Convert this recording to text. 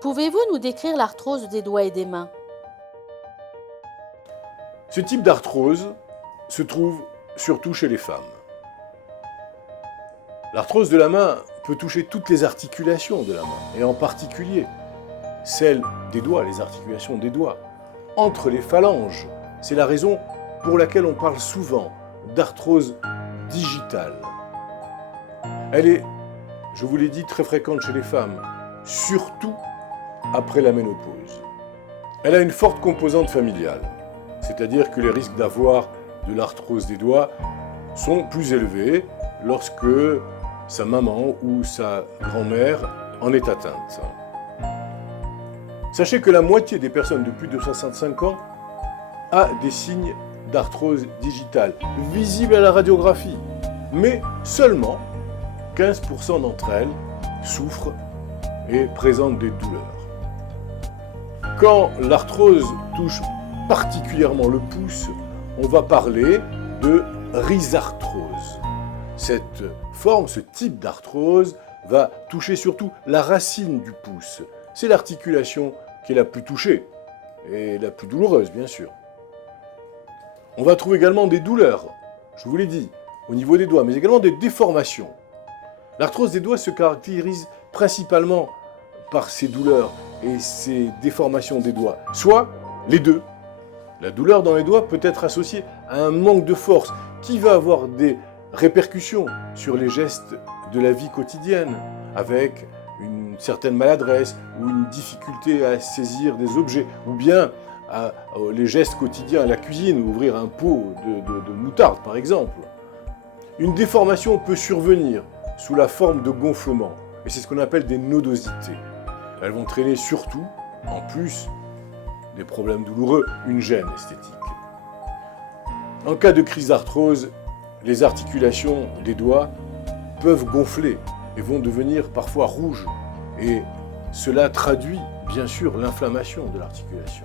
Pouvez-vous nous décrire l'arthrose des doigts et des mains? Ce type d'arthrose se trouve surtout chez les femmes. L'arthrose de la main peut toucher toutes les articulations de la main, et en particulier celles des doigts, les articulations des doigts, entre les phalanges. C'est la raison pour laquelle on parle souvent d'arthrose digitale. Elle est, je vous l'ai dit, très fréquente chez les femmes, surtout après la ménopause. Elle a une forte composante familiale, c'est-à-dire que les risques d'avoir de l'arthrose des doigts sont plus élevés lorsque sa maman ou sa grand-mère en est atteinte. Sachez que la moitié des personnes de plus de 65 ans a des signes d'arthrose digitale, visibles à la radiographie, mais seulement 15% d'entre elles souffrent et présentent des douleurs. Quand l'arthrose touche particulièrement le pouce, on va parler de rhizarthrose. Cette forme, ce type d'arthrose, va toucher surtout la racine du pouce. C'est l'articulation qui est la plus touchée et la plus douloureuse, bien sûr. On va trouver également des douleurs, je vous l'ai dit, au niveau des doigts, mais également des déformations. L'arthrose des doigts se caractérise principalement par ces douleurs et ces déformations des doigts, soit les deux. La douleur dans les doigts peut être associée à un manque de force qui va avoir des répercussions sur les gestes de la vie quotidienne, avec une certaine maladresse ou une difficulté à saisir des objets, ou bien les gestes quotidiens à la cuisine, ouvrir un pot de moutarde par exemple. Une déformation peut survenir sous la forme de gonflement, et c'est ce qu'on appelle des nodosités. Elles vont traîner surtout, en plus des problèmes douloureux, une gêne esthétique. En cas de crise d'arthrose, les articulations des doigts peuvent gonfler et vont devenir parfois rouges. Et cela traduit, bien sûr, l'inflammation de l'articulation.